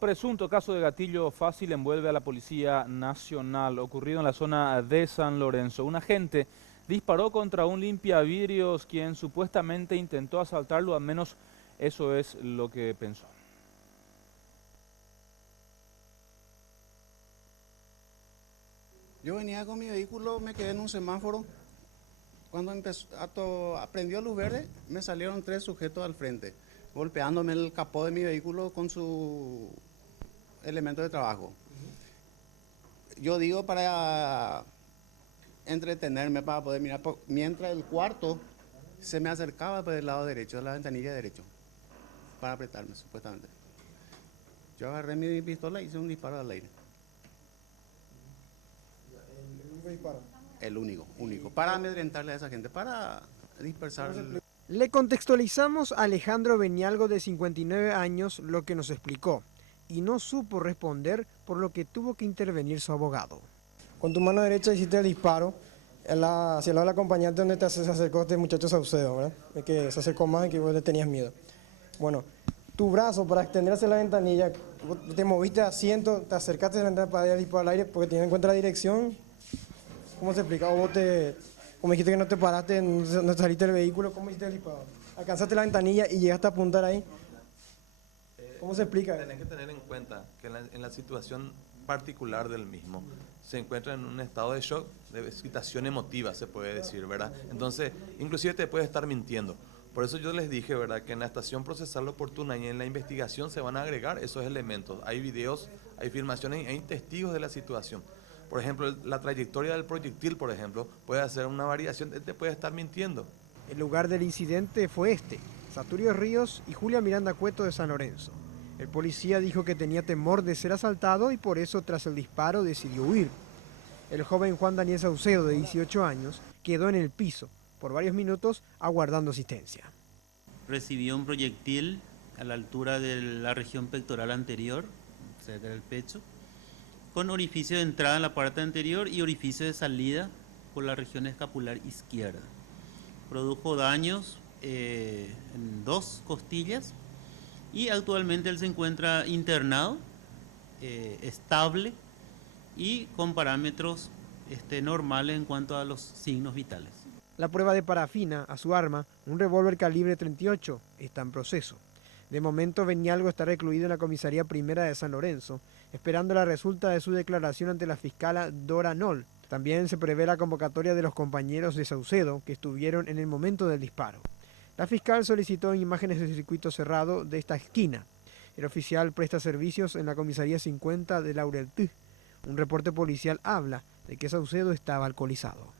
Presunto caso de gatillo fácil envuelve a la Policía Nacional, ocurrido en la zona de San Lorenzo. Un agente disparó contra un limpiavidrios quien supuestamente intentó asaltarlo, al menos eso es lo que pensó. Yo venía con mi vehículo, me quedé en un semáforo. Cuando prendió luz verde, me salieron 3 sujetos al frente, golpeándome el capó de mi vehículo con su elemento de trabajo. Yo digo para entretenerme, para poder mirar, mientras el cuarto se me acercaba por el lado derecho, de la ventanilla derecho, para apretarme, supuestamente. Yo agarré mi pistola y hice un disparo al aire. ¿El único disparo? El único, para amedrentarle a esa gente, para dispersar. Le contextualizamos a Alejandro Benialgo, de 59 años, lo que nos explicó, y no supo responder, por lo que tuvo que intervenir su abogado. Con tu mano derecha hiciste el disparo hacia el lado del acompañante donde se acercó este muchacho Saucedo, ¿verdad? Es que se acercó más y que vos le tenías miedo. Bueno, tu brazo para extender hacia la ventanilla, te moviste de asiento, te acercaste a la ventana para ir a disparar al aire porque teniendo en cuenta la dirección. ¿Cómo se explica? O vos como dijiste que no te paraste, no saliste del vehículo, ¿cómo hiciste el disparo? ¿Alcanzaste la ventanilla y llegaste a apuntar ahí? ¿Cómo se explica? Tenés que tener en cuenta que en la situación particular del mismo se encuentra en un estado de shock, de excitación emotiva, se puede decir, ¿verdad? Entonces, inclusive te puede estar mintiendo. Por eso yo les dije, ¿verdad?, que en la estación procesal oportuna y en la investigación se van a agregar esos elementos. Hay videos, hay filmaciones, hay testigos de la situación. Por ejemplo, la trayectoria del proyectil, por ejemplo, puede hacer una variación, te puede estar mintiendo. El lugar del incidente fue Saturio Ríos y Julia Miranda Cueto de San Lorenzo. El policía dijo que tenía temor de ser asaltado y por eso, tras el disparo, decidió huir. El joven Juan Daniel Saucedo, de 18 años, quedó en el piso por varios minutos aguardando asistencia. Recibió un proyectil a la altura de la región pectoral anterior, cerca del pecho, con orificio de entrada en la parte anterior y orificio de salida por la región escapular izquierda. Produjo daños en 2 costillas y actualmente él se encuentra internado, estable y con parámetros normales en cuanto a los signos vitales. La prueba de parafina a su arma, un revólver calibre 38, está en proceso. De momento, Benialgo está recluido en la comisaría primera de San Lorenzo, esperando la resulta de su declaración ante la fiscala Dora Noll. También se prevé la convocatoria de los compañeros de Saucedo que estuvieron en el momento del disparo. La fiscal solicitó imágenes de circuito cerrado de esta esquina. El oficial presta servicios en la comisaría 50 de Laureltí. Un reporte policial habla de que Saucedo estaba alcoholizado.